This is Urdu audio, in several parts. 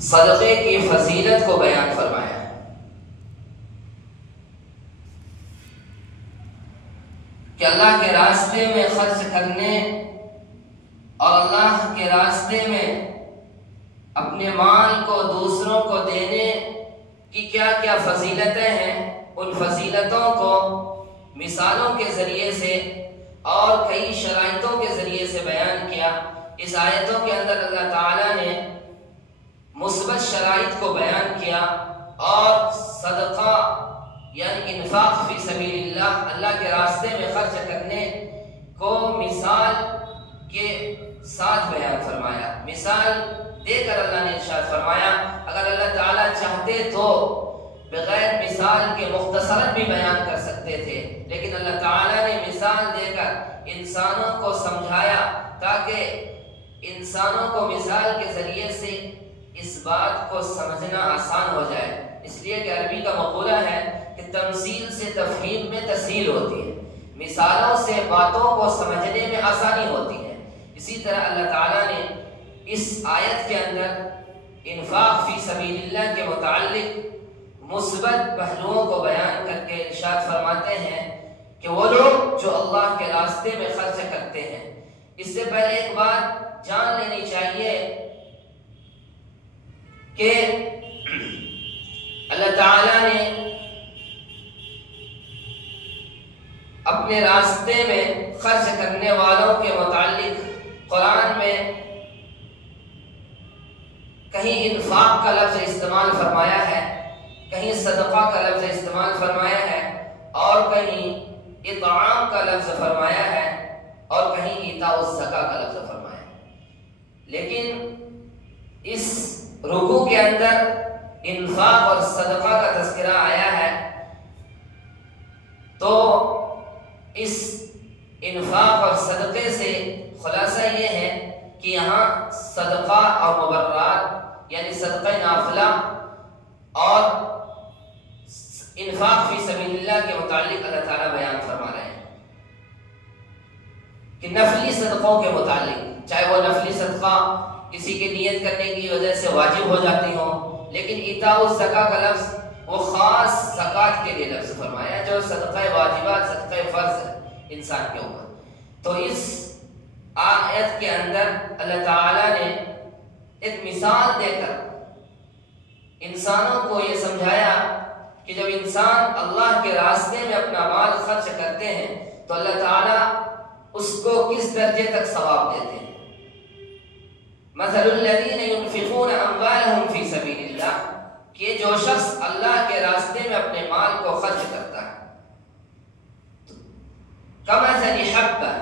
صدقے کی فضیلت کو بیان فرمایا ہے کہ اللہ کے راستے میں خرچ کرنے اور اللہ کے راستے میں اپنے مال کو دوسروں کو دینے کی کیا کیا فضیلتیں ہیں، ان فضیلتوں کو مثالوں کے ذریعے سے اور کئی شرائطوں کے ذریعے سے بیان کیا۔ اس آیتوں کے اندر اللہ تعالیٰ نے مثبت شرائط کو بیان کیا اور صدقہ یعنی انفاق فی سبیل اللہ، اللہ کے راستے میں خرچ کرنے کو مثال کے ساتھ بیان فرمایا۔ مثال دے کر اللہ نے ارشاد فرمایا اگر اللہ تعالیٰ چاہتے تو بغیر مثال کے مختصراً بھی بیان کر سکتے تھے، لیکن اللہ تعالیٰ نے مثال دے کر انسانوں کو سمجھایا تاکہ انسانوں کو مثال کے ذریعے سے اس بات کو سمجھنا آسان ہو جائے۔ اس لیے کہ عربی کا مقولہ ہے کہ تمثیل سے تفہیم میں تسہیل ہوتی ہے، مثالوں سے باتوں کو سمجھنے میں آسانی ہوتی ہے۔ اسی طرح اللہ تعالیٰ نے اس آیت کے اندر انفاق فی سبیل اللہ کے متعلق مثبت پہلوؤں کو بیان کر کے ارشاد فرماتے ہیں کہ وہ لوگ جو اللہ کے راستے میں خرچ کرتے ہیں۔ اس سے پہلے ایک بات جان لینی چاہیے کہ اللہ تعالیٰ نے اپنے راستے میں خرچ کرنے والوں کے متعلق قرآن میں کہیں انفاق کا لفظ استعمال فرمایا ہے، کہیں صدقہ کا لفظ استعمال فرمایا ہے، اور کہیں اطعام کا لفظ فرمایا ہے، اور کہیں ایتاء الزکاۃ کا لفظ فرمایا ہے۔ لیکن اس رکوع کے اندر انفاق اور صدقہ کا تذکرہ آیا ہے، تو اس انفاق اور صدقے سے خلاصہ یہ ہے کہ یہاں صدقہ اور مبررات یعنی صدقہ نافلہ اور انفاق فی سبیل اللہ کے متعلق اللہ تعالیٰ بیان فرما رہے ہیں کہ نفلی صدقوں کے متعلق، چاہے وہ نفلی صدقہ کسی کی نیت کرنے کی وجہ سے واجب ہو جاتی ہوں، لیکن ایتاء الزکاۃ کا لفظ وہ خاص زکوٰۃ کے لیے لفظ فرمایا جو صدقہ واجبات، صدقہ فرض ہے انسان کے اوپر۔ تو اس آیت کے اندر اللہ تعالیٰ نے ایک مثال دے کر انسانوں کو یہ سمجھایا کہ جب انسان اللہ کے راستے میں اپنا مال خرچ کرتے ہیں تو اللہ تعالیٰ اس کو کس درجے تک ثواب دیتے ہیں۔ مثل الذین ينفقون اموالهم فی سبیل اللہ، کہ جو شخص اللہ کے راستے میں اپنے مال کو خرچ کرتا ہے، کمثل حبہ،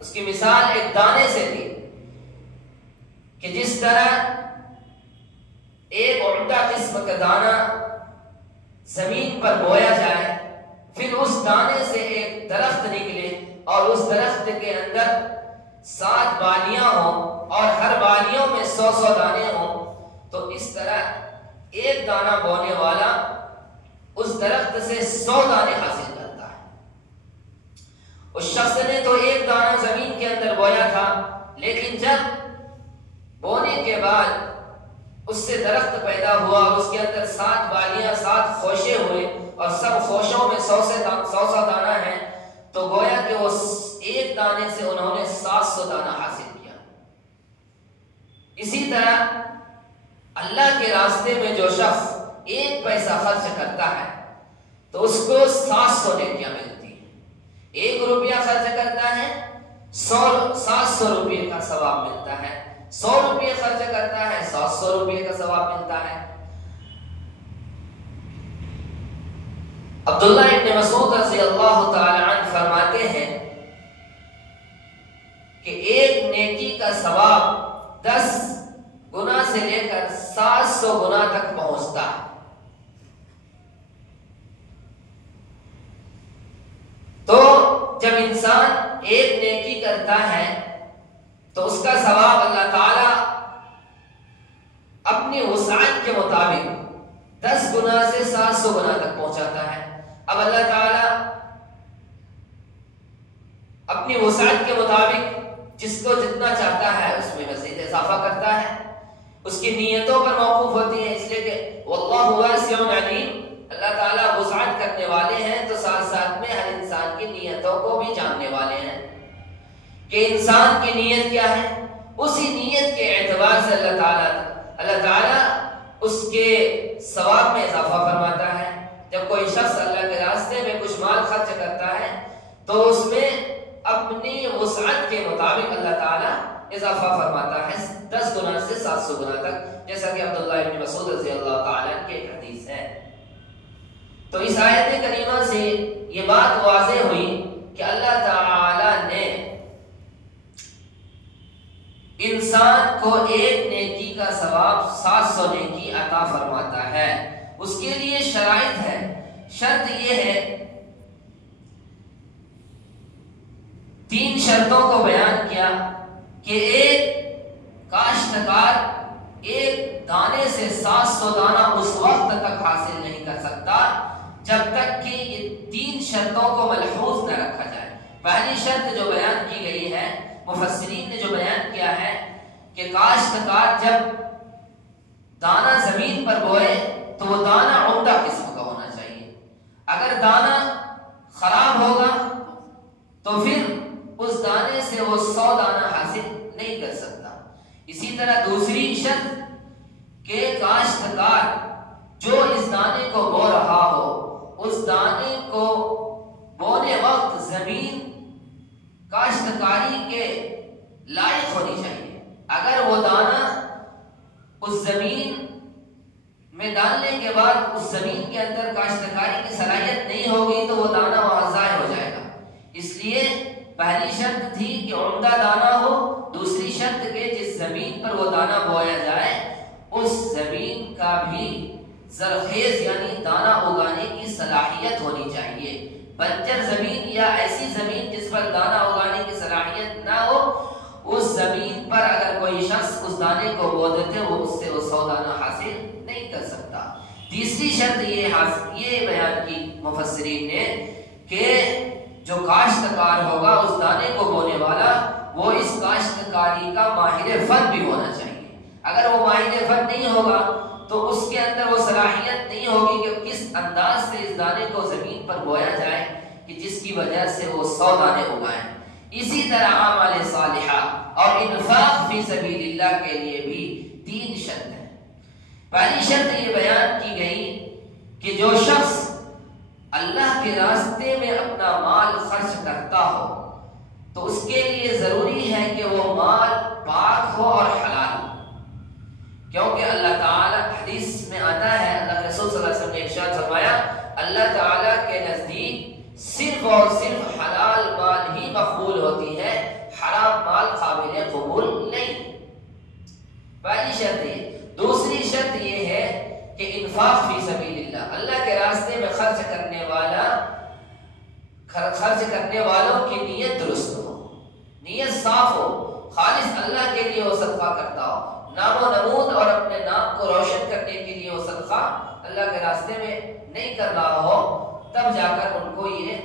اس کی مثال ایک دانے سے دی کہ جس طرح ایک عمدہ قسم کا دانہ زمین پر بویا جائے، پھر اس دانے سے ایک درخت نکلے اور اس درخت کے اندر 7 بالیاں ہوں اور ہر بالیوں میں 100 دانے ہوں، تو اس طرح ایک دانہ بونے والا اس درخت سے 100 دانے حاصل کرتا ہے۔ اس شخص نے تو ایک دانہ زمین کے اندر بویا تھا، لیکن جب بونے کے بعد اس سے درخت پیدا ہوا اور اس کے اندر 7 بالیاں، 7 خوشے ہوئے اور سب خوشوں میں 100 دانہ ہیں، تو گویا کہ وہ ایک دانے سے انہوں نے 700 دانہ حاصل کیا۔ اسی طرح اللہ کے راستے میں جو شخص 1 پیسہ خرچ کرتا ہے تو اس کو 700 نیکیاں ملتی ہیں۔ 1 روپیہ خرچ کرتا ہے 700 روپے کا ثواب ملتا ہے، 100 روپے خرچ کرتا ہے 700 روپے کا ثواب ملتا ہے۔ عبداللہ ابن مسعود رضی اللہ تعالی عنہ فرماتے ہیں کہ ایک نیکی کا ثواب 10 گنا سے لے کر 700 گنا تک پہنچتا ہے۔ تو جب انسان ایک نیکی کرتا ہے تو اس کا ثواب اللہ تعالی اپنی وسعت کے مطابق 10 گنا سے 700 گنا تک پہنچاتا ہے۔ اب اللہ تعالی اپنی وسعت کے مطابق جس کو جتنا چاہتا ہے اس میں مزید اضافہ کرتا ہے۔ اس کی نیتوں پر موقوف ہوتی ہیں، اس لیے کہ واللہ واسع علیم، اللہ تعالیٰ وسعت کرنے والے ہیں، تو ساتھ ساتھ میں ہر انسان کی نیتوں کو بھی جاننے والے ہیں کہ انسان کی نیت کیا ہے۔ اسی نیت کے اعتبار سے اللہ تعالیٰ اس کے ثواب میں اضافہ فرماتا ہے۔ جب کوئی شخص اللہ کے راستے میں کچھ مال خرچ کرتا ہے تو اس میں اپنی وسعت کے مطابق اللہ تعالیٰ اضافہ فرماتا ہے 10 گنا سے 700 گنا تک، جیسا کہ عبداللہ ابن مسعود رضی اللہ تعالیٰ کی ایک حدیث ہے۔ تو اس آیت کریمہ سے یہ بات واضح ہوئی کہ اللہ تعالیٰ نے انسان کو ایک نیکی کا ثواب 700 نیکی عطا فرماتا ہے۔ اس کے لیے شرائط ہے، شرط یہ ہے، 3 شرطوں کو بیان کیا کہ ایک کاشتکار ایک دانے سے 700 دانہ اس وقت تک حاصل نہیں کر سکتا جب تک کہ یہ 3 شرطوں کو ملحوظ نہ رکھا جائے۔ پہلی شرط جو بیان کی گئی ہے، مفسرین نے جو بیان کیا ہے کہ کاشتکار جب دانہ زمین پر بوئے تو وہ دانہ عمدہ قسم کا ہونا چاہیے۔ اگر دانہ خراب ہوگا تو پھر اس دانے سے وہ 100 دانہ حاصل نہیں کر سکتا۔ اسی طرح دوسری شرط کہ کاشتکار جو اس دانے کو بو رہا ہو، اس دانے کو بونے وقت زمین کاشتکاری کے لائق ہونی چاہیے۔ اگر وہ دانہ اس زمین میں ڈالنے کے بعد اس زمین کے اندر کاشتکاری کی صلاحیت نہیں ہوگی تو وہ دانہ وہاں ضائع ہو جائے گا۔ اس لیے پہلی شرط تھی کہ عمدہ دانہ ہو، دوسری شرط کہ جس زمین پر وہ دانہ بویا جائے اس زمین کا بھی زرخیز یعنی دانہ اگانے کی صلاحیت ہونی چاہیے۔ بنجر زمین یا ایسی زمین جس پر دانہ اگانے کی صلاحیت نہ ہو، اس زمین پر اگر کوئی شخص اس دانے کو بو دیتے وہ اس سے 100 دانہ حاصل نہیں کر سکتا۔ تیسری شرط یہ بیان کی مفسرین نے کہ جو کاشتکار ہوگا اس دانے کو بونے والا وہ اس کاشتکاری کا ماہر فن بھی ہونا چاہیے۔ اگر وہ ماہر فن نہیں ہوگا تو اس کے اندر وہ صلاحیت نہیں ہوگی کہ کس انداز سے اس دانے کو زمین پر بویا جائے کہ جس کی وجہ سے وہ 100 دانے اگائیں۔ اسی طرح اعمال صالحہ اور انفاق فی سبیل اللہ کے لیے بھی 3 شرط ہیں۔ پہلی شرط یہ بیان کی گئی کہ جو شخص اللہ کے راستے میں اپنا مال خرچ کرتا ہو تو اس کے لیے ضروری ہے کہ وہ مال پاک ہو اور حلال ہو، کیونکہ اللہ تعالیٰ حدیث میں آتا ہے، اللہ رسول صلی اللہ علیہ وسلم نے ارشاد فرمایا اللہ تعالیٰ کے نزدیک صرف اور صرف حلال مال ہی مقبول ہوتی ہے، حرام مال قابل قبول نہیں۔ پہلی شرط یہ۔ دوسری شرط یہ ہے کہ انفاق فی سبیل اللہ، اللہ کے راستے میں خرچ کرنے والوں کی نیت درست ہو، نیت صاف ہو، خالص اللہ کے لیے وہ صدقہ کرتا ہو، نام و نمود اور اپنے نام کو روشن کرنے کے لیے وہ صدقہ اللہ کے راستے میں نہیں کر رہا ہو، تب جا کر ان کو یہ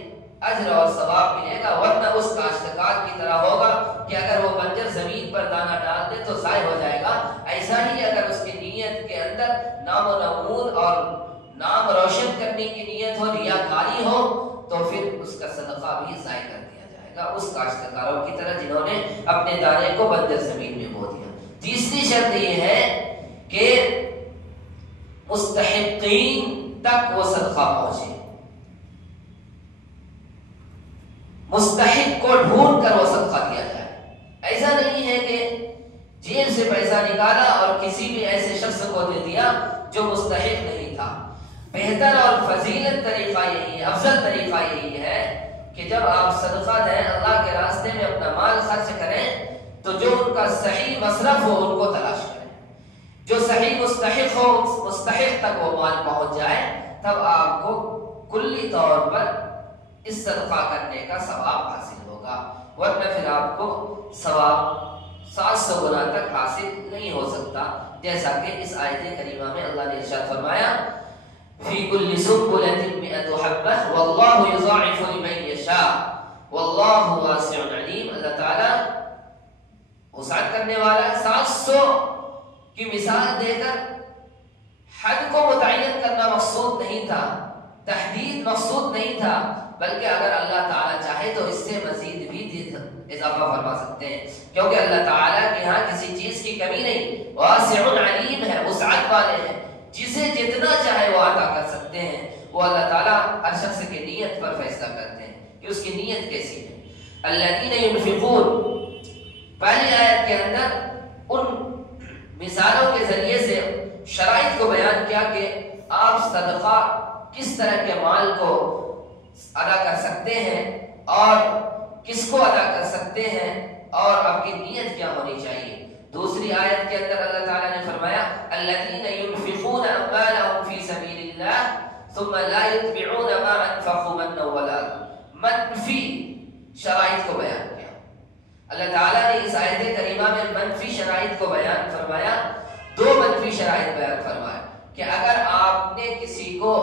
اجر اور ثواب ملے گا، ورنہ اس کاشتکار کی طرح ہوگا کہ اگر وہ بنجر زمین پر دانہ ڈال دے تو ضائع ہو جائے گا۔ ایسا ہی اگر اس کی نیت کے اندر نام و نمود اور نام روشن کرنے کی نیت ہو، ریاکاری ہو، تو پھر اس کا صدقہ بھی ضائع کر دیا جائے گا اس کاشتکاروں کی طرح جنہوں نے اپنے دانے کو بنجر زمین میں بو دیا۔ تیسری شرط یہ ہے کہ مستحقین تک وہ صدقہ پہنچے، مستحق کو ڈھونڈ کر وہ صدقہ دیا جائے۔ ایسا نہیں ہے کہ جیب سے پیسہ نکالا اور کسی بھی ایسے شخص کو دے دیا جو مستحق نہیں تھا۔ بہتر اور فضیلت طریقہ یہی ہے، افضل طریقہ یہی ہے کہ جب آپ صدقہ دیں، اللہ کے راستے میں اپنا مال خرچ کریں تو جو ان کا صحیح مصرف ہو ان کو تلاش کریں، جو صحیح مستحق ہو مستحق تک وہ مال پہنچ جائے، تب آپ کو کلی طور پر اس صدقہ کرنے کا ثواب حاصل ہوگا، ورنہ پھر آپ کو ثواب 700 گنا تک حاصل نہیں ہو سکتا، جیسا کہ اس آیت کریمہ میں اللہ نے ارشاد فرمایا فی کل سنبلۃ مئۃ حبۃ واللہ یضاعف لمن یشاء واللہ واسع علیم۔ اللہ تعالیٰ وسعت کرنے والا ہے، 700 کی مثال دے کر حد کو متعین کرنا مقصود نہیں تھا، تحدید مقصود نہیں تھا، بلکہ اگر اللہ تعالیٰ چاہے تو اس سے مزید بھی اضافہ فرما سکتے ہیں، کیونکہ اللہ تعالیٰ کے ہاں کسی چیز کی کمی نہیں، واسع علیم ہے، وسعت والے ہیں، جسے جتنا چاہے وہ عطا کر سکتے ہیں۔ وہ اللہ تعالیٰ ہر شخص کی نیت پر فیصلہ کرتے ہیں کہ اس کی نیت کیسی ہے۔ الذین ينفقون، پہلی آیت کے اندر ان مثالوں کے ذریعے سے شرائط کو بیان کیا کہ آپ صدقہ کس طرح کے مال کو ادا کر سکتے ہیں اور کس کو ادا کر سکتے ہیں اور آپ کی نیت کیا ہونی چاہیے۔ دوسری آیت کے اندر اللہ تعالیٰ نے فرمایا الذین ينفقون اموالهم فی سبیل اللہ ثم لا يتبعون ما انفقوا منا ولا منفی شرائط کو بیان کیا۔ اللہ تعالیٰ نے اس آیت کریمہ میں منفی شرائط کو بیان فرمایا، دو منفی شرائط بیان فرمایا کہ اگر آپ نے کسی کو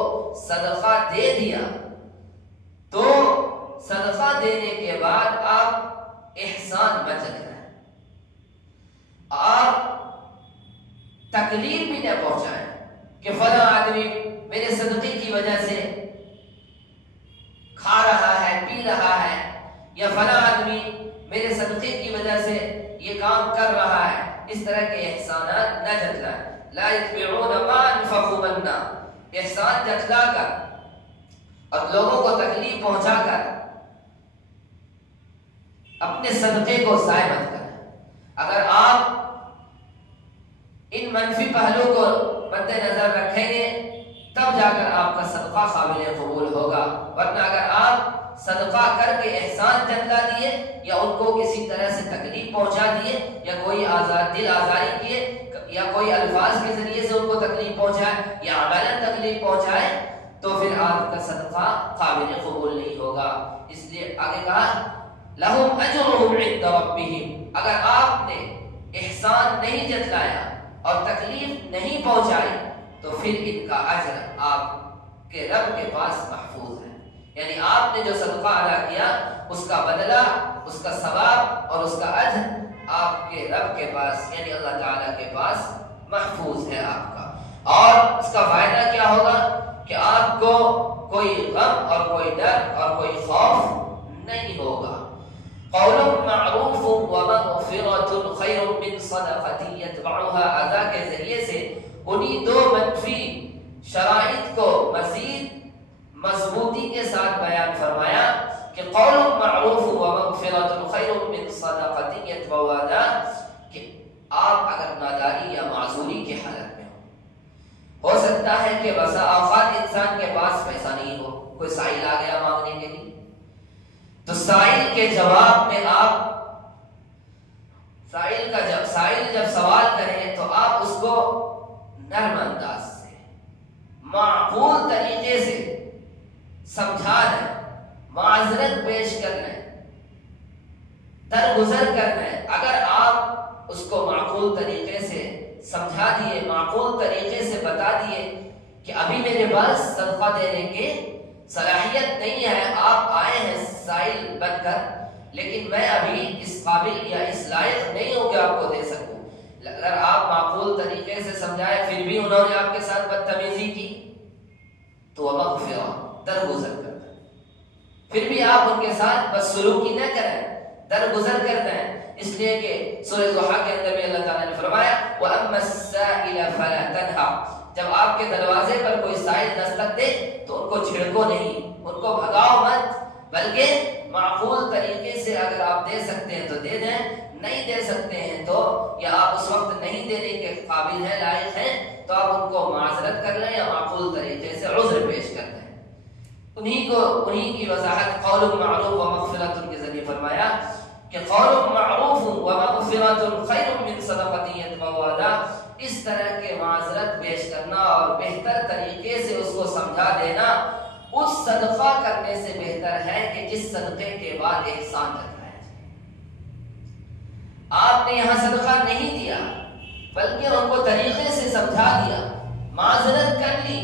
صدقہ دے دیا تو صدقہ دینے کے بعد آپ احسان مت جتائیں، آپ تکلیف بھی نہ پہنچائیں کہ فلاں آدمی میرے صدقے کی وجہ سے کھا رہا ہے، پی رہا ہے، یا فلاں آدمی میرے صدقے کی وجہ سے یہ کام کر رہا ہے۔ اس طرح کے احسانات نہ جتلائیں۔ لا يتبعون ما انفقوا منا، احسان جتلا کر اور لوگوں کو تکلیف پہنچا کر اپنے صدقے کو ضائع مت کریں۔ اگر آپ ان منفی پہلو کو مد نظر رکھیں گے تب جا کر آپ کا صدقہ قابل قبول ہوگا، ورنہ اگر آپ صدقہ کر کے احسان جتلا دیے یا ان کو کسی طرح سے تکلیف پہنچا دیے یا کوئی دل آزاری کیے یا کوئی الفاظ کے ذریعے سے ان کو تکلیف پہنچائے یا عملاً تکلیف پہنچائے تو پھر آپ کا صدقہ قابل قبول نہیں ہوگا۔ اس لیے آگے کہا لہم اجرہم عند ربہم، اگر آپ نے احسان نہیں جتلایا اور تکلیف نہیں پہنچائی تو پھر ان کا اجر آپ کے رب کے پاس محفوظ ہے، یعنی آپ نے جو صدقہ ادا کیا اس کا بدلہ، اس کا ثواب اور اس کا اجر آپ کے رب کے پاس یعنی اللہ تعالیٰ کے پاس محفوظ ہے آپ کا۔ اور اس کا فائدہ کیا ہوگا کہ آپ کو کوئی غم اور کوئی ڈر اور کوئی خوف نہیں ہوگا۔ قول معروف ومغفرۃ خیر من صدقۃ یتبعها اذى کے ذریعے سے انہی دو منفی شرائط کو مزید مضبوطی کے ساتھ بیان فرمایا کہ قول معروف ومغفرۃ خیر من صدقۃ یتبعها اذى، کہ آپ اگر ناداری یا معذوری کی حالت میں ہو سکتا ہے کہ بسا اوقات انسان کے پاس پیسہ نہیں ہو، کوئی سائل آ گیا مانگنے کے لیے تو سائل کے جواب میں آپ سائل جب سوال کریں تو آپ اس کو نرم انداز سے معقول طریقے سے سمجھا دیں، معذرت پیش کر لیں، درگزر کر لیں۔ اگر آپ اس کو معقول طریقے سے سمجھا دیے، معقول طریقے سے بتا دیے کہ ابھی میرے پاس صدقہ دینے کے صلاحیت نہیں ہے، آپ آئے ہیں سائل بن کر لیکن میں ابھی اس قابل یا اس لائق نہیں ہوں کہ آپ کو دے سکوں۔ اگر آپ معقول طریقے سے سمجھائے پھر بھی انہوں نے آپ کے ساتھ بدتمیزی کی تو مغفرہ درگزر کر دیں، پھر بھی آپ ان کے ساتھ بدسلوکی نہ کریں، درگزر کر دیں۔ اس لیے کہ سورہ ضحیٰ کے اندر بھی اللہ تعالیٰ نے فرمایا وَأَمَّا السَّائِلَ فَلَا تَنْهَرْ، جب آپ کے دروازے پر کوئی سائل دستک دے تو ان کو چھڑکو نہیں، ان کو بھگاؤ مت، بلکہ معقول طریقے سے اگر آپ دے سکتے ہیں تو دے دیں، نہیں دے سکتے ہیں تو یا آپ اس وقت نہیں دینے کے قابل ہیں، لائق ہیں تو آپ ان کو معذرت کر لیں یا معقول طریقے سے عذر پیش کر دیں۔ انہی کی وضاحت قول معروف و مغفرۃ کے ذریعے فرمایا کہ قول معروف و مغفرۃ خیر من صدقۃ یتبعها اذى، اس طرح کے معذرت پیش کرنا اور بہتر طریقے سے اس کو سمجھا دینا اس صدقہ کرنے سے بہتر ہے کہ جس صدقے کے بعد احسان جتلایا جائے۔ آپ نے یہاں صدقہ نہیں دیا بلکہ ان کو طریقے سے سمجھا دیا، معذرت کر لی،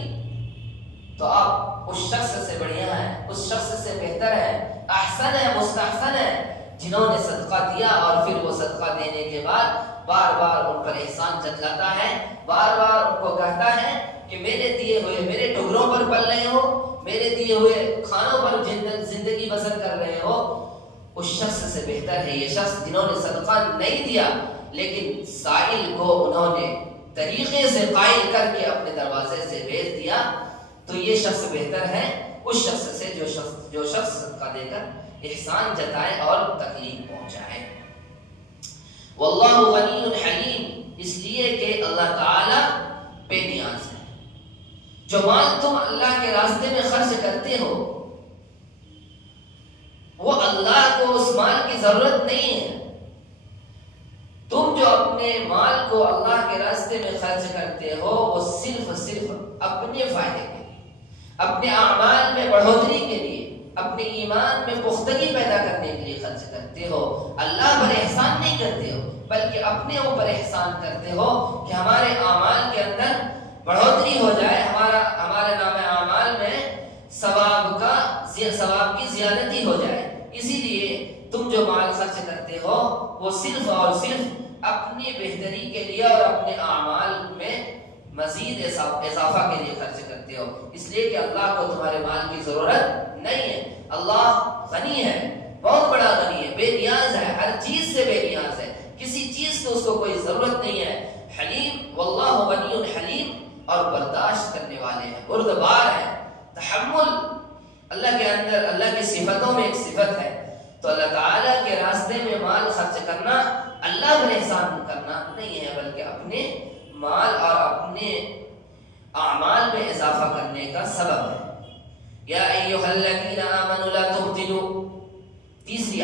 تو آپ اس شخص سے بڑھیا ہیں، اس شخص سے بہتر ہے، احسن ہے، مستحسن ہے جنہوں نے صدقہ دیا اور پھر وہ صدقہ دینے کے بعد بار بار ان پر احسان جتلاتا ہے، بار بار ان کو کہتا ہے کہ میرے دیے ہوئے میرے ٹکڑوں پر پل رہے ہو، میرے دیے ہوئے کھانوں پر زندگی بسر کر رہے ہو، اس شخص سے بہتر ہے یہ شخص جنہوں نے صدقہ نہیں دیا لیکن سائل کو انہوں نے طریقے سے قائل کر کے اپنے دروازے سے بھیج دیا، تو یہ شخص بہتر ہے اس شخص سے جو شخص صدقہ دے کر احسان جتائے اور تکلیف پہنچائے۔ واللہ غنی حلیم، اس لیے کہ اللہ تعالی بے نیاز ہے۔ جو مال تم اللہ کے راستے میں خرچ کرتے ہو وہ اللہ کو اس مال کی ضرورت نہیں ہے، تم جو اپنے مال کو اللہ کے راستے میں خرچ کرتے ہو وہ صرف اپنے فائدے کے لیے، اپنے اعمال میں بڑھوتری کے لیے، اپنے ایمان میں پختگی پیدا کرنے کے لیے خرچ کرتے ہو، اللہ پر احسان نہیں کرتے ہو بلکہ اپنے اوپر احسان کرتے ہو کہ ہمارے اعمال کے اندر بڑھوتری ہو جائے، ہمارے نام اعمال میں ثواب کی زیادتی ہو جائے، اسی لیے تم جو مال خرچ کرتے ہو وہ صرف اور صرف اپنی بہتری کے لیے اور اپنے اعمال میں مزید اضافہ کے لیے خرچ کرتے ہو، اس لیے کہ اللہ کو تمہارے مال کی ضرورت نہیں ہے۔ اللہ غنی ہے، بہت بڑا غنی ہے، بے نیاز ہے، ہر چیز سے بے نیاز ہے، کسی چیز کو اس کو کوئی ضرورت نہیں ہے۔ حلیم، واللہ غنی حلیم، اور برداشت کرنے والے ہیں، بردبار ہیں، تحمل اللہ کے اندر اللہ کی صفتوں میں ایک صفت ہے۔ تو اللہ تعالیٰ کے راستے میں مال خرچ کرنا اللہ پر احسان کرنا نہیں ہے بلکہ اپنے مال اور اپنے اعمال میں اضافہ کرنے کا سبب ہے۔ یا ایھا الذین آمنوا لا تبطلوا، تیسری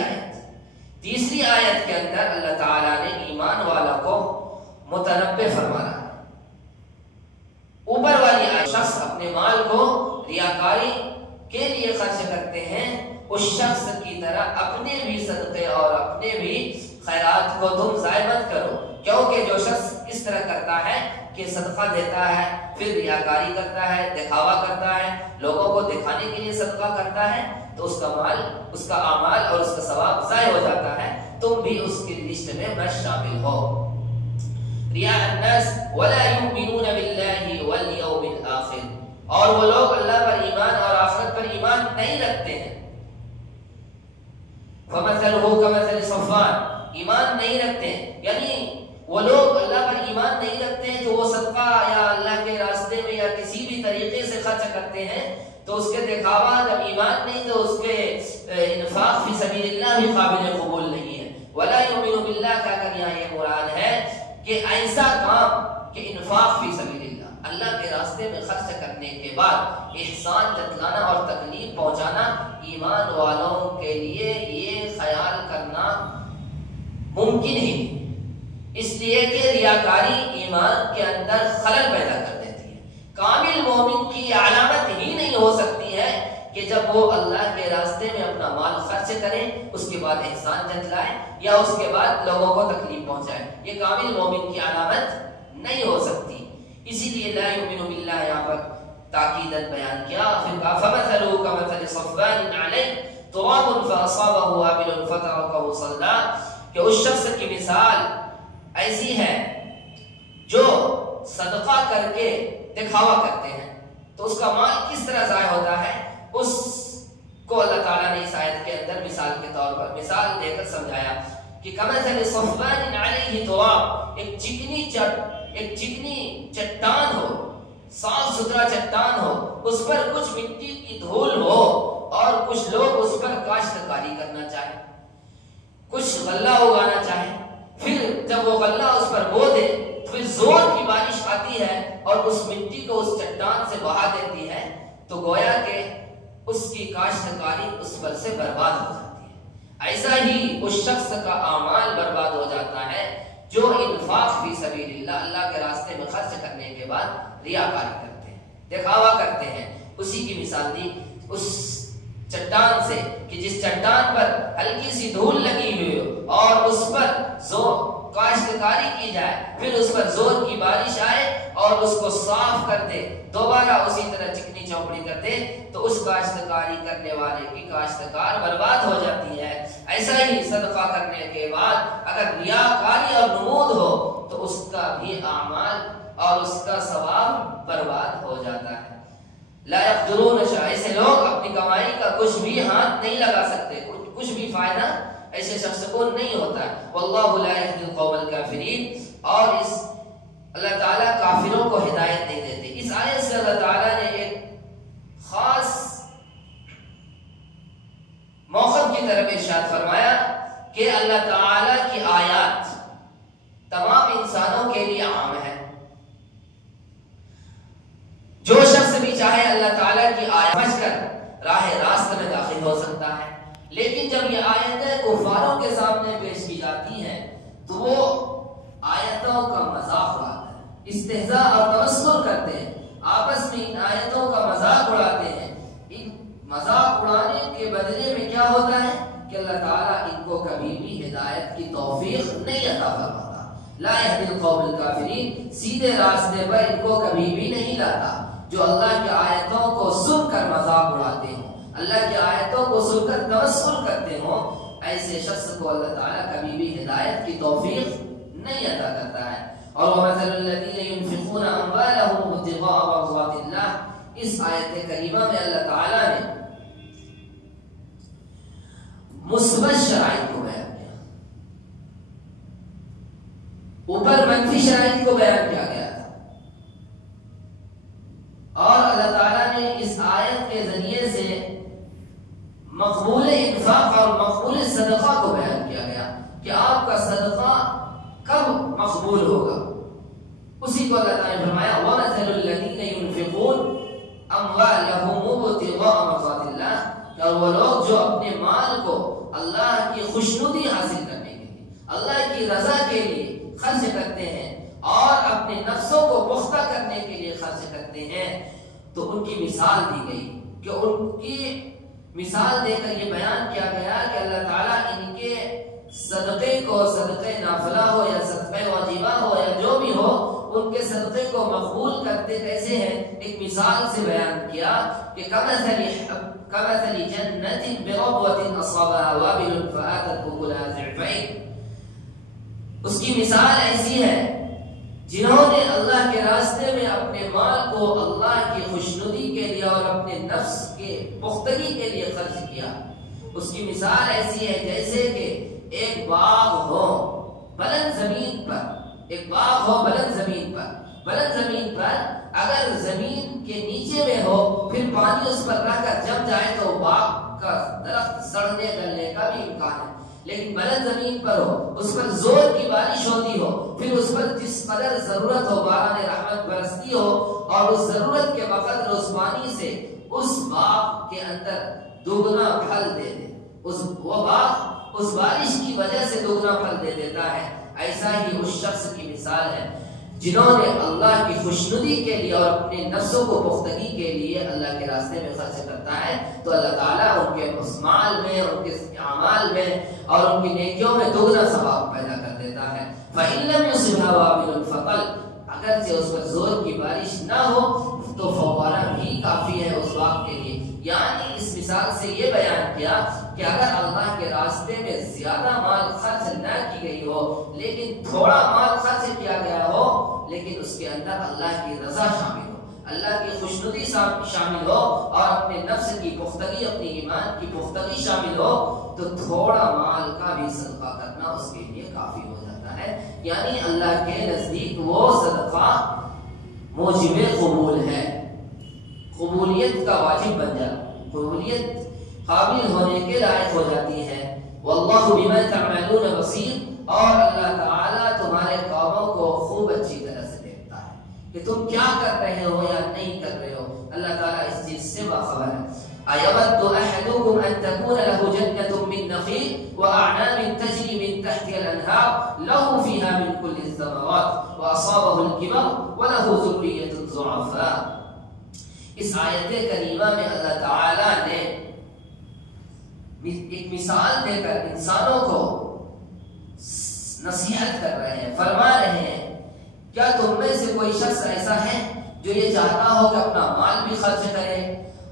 آیت کے اندر اللہ تعالیٰ نے ایمان والا کو متنبہ فرما رہا ہے۔ اوپر والی آیت شخص اپنے مال کو ریاکاری کے لیے خرچ کرتے ہیں، اس شخص کی طرح اپنے بھی صدقے اور اپنے بھی خیرات کو تم ضائع مت کرو، کیونکہ جو شخص اس طرح کرتا ہے کہ صدقہ دیتا ہے پھر ریاکاری کرتا ہے، دکھاوا کرتا ہے، لوگوں کو دکھانے کے لیے صدقہ کرتا ہے تو اس کا مال، اس کا اعمال اور اس کا ثواب ضائع ہو جاتا ہے، تم بھی اس کی لسٹ میں مت شامل ہو۔ رِيَاءَ النَّاسِ وَلَا يُؤْمِنُونَ بِاللَّهِ وَالْيَوْمِ الْآخِرِ، اور وہ لوگ اللہ پر ایمان اور آخرت پر ایمان نہیں رکھتے ہیں۔ فَمَثَلُهُ كَمَثَلِ صَفْوَانَ، ایمان نہیں رکھتے ہیں، یعنی وہ لوگ اللہ پر ایمان نہیں رکھتے ہیں تو وہ صدقہ یا اللہ کے راستے میں یا کسی بھی طریقے سے خرچ کرتے ہیں تو اس کے دکھاوا، جب ایمان نہیں تو اس کے انفاق فی سبیل اللہ بھی قابل قبول نہیں ہے۔ وَلَا يُؤْمِنُ بِاللَّهِ کا کر یہاں یہ مراد ہے کہ ایسا کام کہ انفاق فی سبیل اللہ، اللہ کے راستے میں خرچ کرنے کے بعد احسان جتلانا اور تکلیف پہنچانا، ایمان والوں کے لیے یہ خیال کرنا ممکن ہی نہیں، اس لیے کہ ریاکاری ایمان کے اندر خلل پیدا کر دیتی ہے۔ کامل مومن کی علامت ہی نہیں ہو سکتی ہے کہ جب وہ اللہ کے راستے میں اپنا مال خرچ کرے اس کے بعد احسان جتلائے یا اس کے بعد لوگوں کو تکلیف پہنچائے، یہ کامل مومن کی علامت نہیں ہو سکتی۔ اسی لیے لا یؤمن باللہ یہاں پر تاکیداً بیان کیا، پھر کہا فَمَثَلُهُ كَمَثَلِ صَفْوَانٍ عَلَيْهِ تُرَابٌ فَأَصَابَهُ وَابِلٌ فَتَرَكَهُ صَلْدًا، کہ اس شخص کی مثال ایسی ہے جو صدقہ کر کے دکھاوا کرتے ہیں تو اس کا مال کس طرح ضائع ہوتا ہے، اس کو اللہ تعالیٰ نے اس آیت کے اندر مثال کے طور پر مثال دے کر سمجھایا کہ کمثل صفوان علیہ تراب، ایک چکنی چٹان ہو، صاف ستھرا چٹان ہو، اس پر کچھ مٹی کی دھول ہو اور کچھ لوگ اس پر کاشتکاری کرنا چاہیں، کچھ غلہ اگانا چاہیں، پھر جب وہ غلہ اس پر بو دے پھر زور کی بارش آتی ہے اور اس مٹی کو اس چٹان سے بہا دیتی ہے تو گویا کہ اس کی کاشتکاری اس پر سے برباد ہو جاتی ہے۔ ایسا ہی اس شخص کا اعمال برباد ہو جاتا ہے جو انفاق فی سبیل اللہ، اللہ کے راستے میں خرچ کرنے کے بعد ریاکاری کرتے ہیں، دکھاوا کرتے ہیں۔ اسی کی مثال دی اس چٹان سے کہ جس چٹان پر ہلکی سی دھول لگی ہوئی ہو اور اس پر کاشتکاری کی جائے، پھر اس پر زور کی بارش آئے اور اس کو صاف کر دے، دوبارہ اسی طرح چکنی چوپڑی کر دے، تو اس کاشتکاری کرنے والے کی کاشتکار برباد ہو جاتی ہے۔ ایسا ہی صدقہ کرنے کے بعد اگر ریاکاری اور نمود ہو تو اس کا بھی اعمال اور اس کا ثواب برباد ہو جاتا ہے۔ لا يقدرون شيئا، ایسے لوگ اپنی کمائی کا کچھ بھی ہاتھ نہیں لگا سکتے، کچھ بھی فائدہ ایسے شخص کو نہیں ہوتا ہے۔ واللہ لا يهدي القوم الكافرین، اور اس اللہ تعالیٰ کافروں کو ہدایت نہیں دیتے۔ اس آیت سے اللہ تعالیٰ نے ایک خاص موقف کی طرف ارشاد فرمایا کہ اللہ تعالیٰ کی آیات تمام انسانوں کے لیے عام ہے۔ جو شخص بھی چاہے اللہ تعالیٰ کی آیات سمجھ کر راہ راست میں داخل ہو سکتا ہے، لیکن جب یہ آیتیں کفاروں کے سامنے پیش کی جاتی ہیں تو وہ آیتوں کا مذاق اڑاتے ہیں، استہزاء اور تمسخر کرتے ہیں، آپس میں ان آیتوں کا مذاق اڑاتے ہیں۔ ان مذاق اڑانے کے بدلے میں کیا ہوتا ہے کہ اللہ تعالیٰ ان کو کبھی بھی ہدایت کی توفیق نہیں عطا فرماتا۔ لا يهدي القوم الكافرین، سیدھے راستے پر ان کو کبھی بھی نہیں لاتا۔ جو اللہ کی آیتوں کو سن کر مذاق اڑاتے ہوں، اللہ کی آیتوں کو سن کر تمسخر کرتے ہوں، ایسے شخص کو اللہ تعالیٰ کبھی بھی ہدایت کی توفیق نہیں عطا کرتا ہے۔ اور وَمَثَلُ الَّذِينَ يُنْفِقُونَ أَمْوَالَهُمُ ابْتِغَاءَ مَرْضَاتِ اللَّهِ، اس آیت کریمہ میں اللہ تعالیٰ نے مثبت شرائط کو بیان کیا، اوپر منفی شرائط کو بیان کیا گیا تھا، اور اللہ تعالیٰ نے اس آیت کے ذریعے سے مقبول انفاق اور مقبول صدقہ کو بیان کیا گیا کہ آپ کا صدقہ کب مقبول ہوگا۔ اسی کو اللہ تعالیٰ نے فرمایا وَمَثَلُ الَّذِينَ يُنْفِقُونَ أَمْوَالَهُمُ ابْتِغَاءَ مَرْضَاتِ اللَّهِ، اور وہ لوگ جو اپنے مال کو اللہ کی خوشنودی حاصل کرنے کے لیے، اللہ کی رضا کے لیے خرچ کرتے ہیں اور اپنے نفسوں کو پختہ کرنے کے لیے خرچ کرتے ہیں، تو ان کی مثال دی گئی کہ ان کی مثال دے کر یہ بیان کیا گیا کہ اللہ تعالیٰ ان کے صدقے کو، صدقے نافلہ ہو یا صدقے واجبہ ہو یا جو بھی ہو، ان کے صدقے کو مقبول کرتے کیسے ہیں، ایک مثال سے بیان کیا کہ کمثل جنت بربوة أصابها وابل فآتت أكلها ضعفين، اس کی مثال ایسی ہے جنہوں نے اللہ کے راستے میں اپنے مال کو اللہ کی خوشنودی کے لیے اور اپنے نفس کے پختگی کے لیے خرچ کیا۔ اس کی مثال ایسی ہے جیسے کہ ایک باغ ہو بلند زمین پر، ایک باغ ہو بلند زمین پر، بلند زمین پر اگر زمین کے نیچے میں ہو پھر پانی اس پر رہ کر جم جائے تو باغ کا درخت سڑنے گلنے کا بھی امکان ہے، لیکن بلند زمین پر ہو، اس پر زور کی بارش ہوتی ہو، پھر اس پر جس قدر ضرورت ہو باران رحمت برستی ہو، اور اس ضرورت کے وقت اس پانی سے اس باغ کے اندر دگنا پھل دے دے، وہ باغ اس بارش کی وجہ سے دگنا پھل دے دیتا ہے۔ ایسا ہی اس شخص کی مثال ہے جنہوں نے اللہ کی خوشنودی کے لیے اور اپنے نفسوں کو پختگی کے لیے اللہ کے راستے میں خرچ کرتا ہے، تو اللہ تعالیٰ ان کے مال میں، ان کے اعمال میں اور ان کی نیکیوں میں دگنا ثواب پیدا کر دیتا ہے۔ فَإِن لَّمْ يُصِبْهَا وَابِلٌ فَطَلٌ، اگرچہ اس پر زور کی بارش نہ ہو تو فوارہ بھی کافی ہے اس باغ کے لیے۔ یعنی اس مثال سے یہ بیان کیا کہ اگر اللہ کے راستے میں زیادہ مال خرچ نہ کی گئی ہو لیکن تھوڑا مال خرچ کیا گیا ہو، لیکن اس کے اندر اللہ کی رضا شامل ہو، اللہ کی خوشنودی شامل ہو اور اپنے نفس کی پختگی، اپنی ایمان کی پختگی شامل ہو، تو تھوڑا مال کا بھی صدقہ کرنا اس کے لیے کافی ہو جاتا ہے۔ یعنی اللہ کے نزدیک وہ صدقہ موجب قبول ہے، قبولیت کا واجب بن جاتا، قبولیت قابل ہونے کے لائق ہو جاتی ہے۔ واللہ بما تعملون بصیر، اور اللہ تعالیٰ تمہارے کاموں کو خوب اچھی طرح سے دیکھتا ہے کہ تم کیا کر رہے ہو یا نہیں کر رہے ہو، اللہ تعالیٰ اس چیز سے باخبر ہے۔ أَيَوَدُّ أَحَدُكُمْ أَن تَكُونَ لَهُ جَنَّةٌ مِّن نَخِيلٍ وَأَعْنَابٍ تَجْرِي مِن تَحْتِهَا الْأَنْهَارُ لَهُ فِيهَا مِن كُلِّ الثَّمَرَاتِ وَأَصَابَهُ الْكِبَرُ وَلَهُ ذُرِّيَّةٌ ضُعَفَاءُ۔ اس آیت کریمہ میں اللہ تعالیٰ نے ایک مثال دے کر انسانوں کو نصیحت کر رہے ہیں، فرما رہے ہیں کیا تم میں سے کوئی شخص ایسا ہے جو یہ چاہتا ہو کہ اپنا مال بھی خرچ کرے،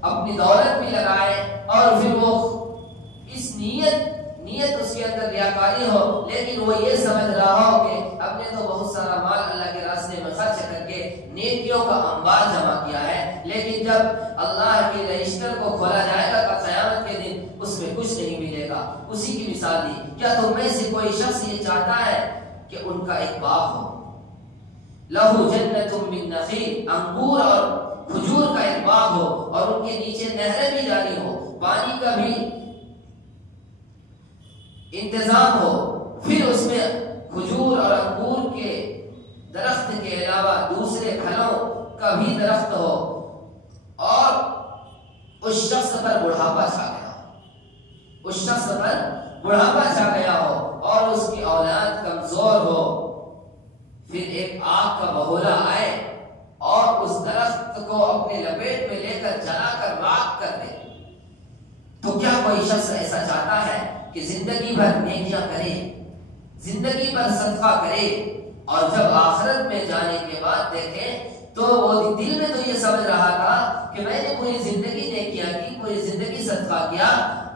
اپنی دولت بھی لگائے، اور پھر وہ اس نیت اس کے اندر ریاکاری ہو، لیکن وہ یہ سمجھ رہا ہو کہ ہم نے تو بہت سارا مال اللہ کے راستے میں خرچ کر کے نیکیوں کا انبار جمع کیا ہے، لیکن جب اللہ کے رجسٹر کو کھولا جائے گا تو قیامت کے دن اس میں کچھ نہیں ملے گا۔ اسی کی مثال دی، کیا تم میں سے کوئی شخص یہ چاہتا ہے کہ ان کا ایک باغ ہو، لہو جنت من نخیل، انگور اور کھجور کا ایک باغ ہو، اور ان کے نیچے نہریں بھی جاری ہو، پانی کا بھی انتظام ہو، پھر اس میں کھجور اور انگور کے درخت کے علاوہ دوسرے پھلوں کا بھی درخت ہو، اور اس شخص پر بڑھاپا چھا گیا ہو اور اس کی اولاد کمزور ہو، پھر ایک آگ کا بگولا آئے اور اس درخت کو اپنے لپیٹ میں لے کر جلا کر راکھ کر دے، تو کیا کوئی شخص ایسا چاہتا ہے کہ زندگی بھر نیکیاں کرے، زندگی بھر صدقہ کرے، اور جب آخرت میں جانے کے بعد دیکھے تو وہ دل میں تو یہ سمجھ رہا تھا کہ میں نے پوری زندگی نیکیاں کی، پوری زندگی صدقہ کیا،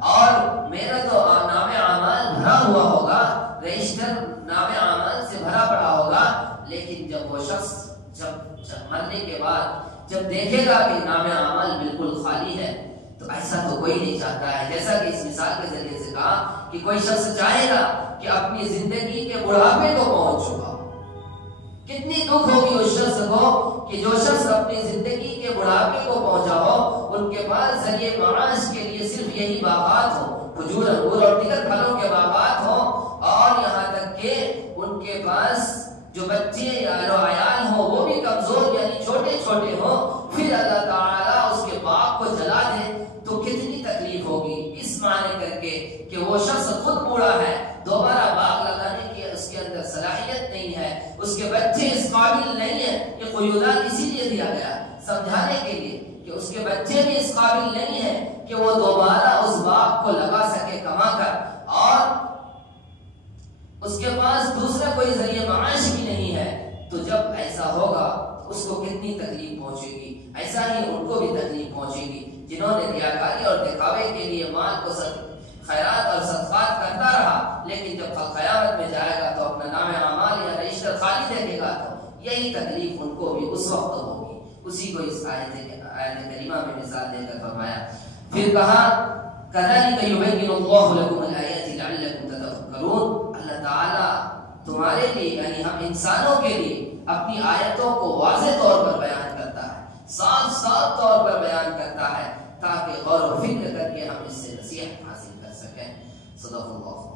اور میرا تو نام اعمال بھرا ہوا ہوگا، رجسٹر نام اعمال سے بھرا پڑا ہوگا، لیکن جب وہ شخص جب مرنے کے بعد جب دیکھے گا کہ نام اعمال بالکل خالی ہے، تو ایسا تو کوئی نہیں چاہتا ہے۔ جیسا کہ اس مثال کے ذریعے سے کہا کہ کوئی شخص چاہے گا کہ اپنی زندگی کے بڑھاپے کو پہنچ چکا، کتنی دکھ ہوگی اس شخص کو کہ جو شخص اپنی زندگی کے بڑھاپے کو پہنچا ہو، ان کے پاس ذریعے معاش کے لیے صرف یہی باغات ہو، کھجور انگور اور دیگر پھلوں کے باغات ہو، اور یہاں تک کہ ان کے پاس جو بچے یا عیال ہو وہ بھی کمزور یعنی چھوٹے چھوٹے ہو، پھر اللہ تعالیٰ اس کے باغ کو جلا دے تو کتنی تکلیف ہوگی، اس معنی کر کے کہ وہ شخص خود بوڑھا ہے، دوبارہ باغ لگانے کی اس کے اندر صلاحیت نہیں ہے، اس کے بچے اس قابل نہیں ہیں۔ یہ قیودات اسی لیے دیا گیا سمجھانے کے لیے کہ اس کے بچے بھی اس قابل نہیں ہیں کہ وہ دوبارہ اس باغ کو لگا سکے کما کر، اور اس کے پاس دوسرا کوئی ذریعہ معاش بھی نہیں ہے، تو جب ایسا ہوگا اس کو کتنی تکلیف پہنچے گی، ایسا ہی ان کو بھی تکلیف پہنچے گی جنہوں نے ریاکاری اور دکھاوے کے لیے مال کو خیرات اور صدقات کرتا رہا، لیکن جب قیامت میں جائے گا تو اپنا نام اعمال یا رجسٹر خالی دیکھے گا تو یہی تکلیف ان کو بھی اس وقت ہوگی۔ اسی کو اس آیت کریمہ میں مثال دے کر فرمایا، پھر کہا كَذَلِكَ يُبَيِّنُ اللَّهُ لَكُمُ الْآيَاتِ لَعَلَّكُمْ تَتَفَكَّرُونَ۔ اللہ تعالیٰ تمہارے لیے یعنی ہم انسانوں کے لیے اپنی آیتوں کو واضح طور پر بیان کرتا ہے، صاف طور پر بیان کرتا ہے، تاکہ غور و فکر کر کے ہم اس سے نصیحت حاصل کر سکیں۔ صدق اللہ۔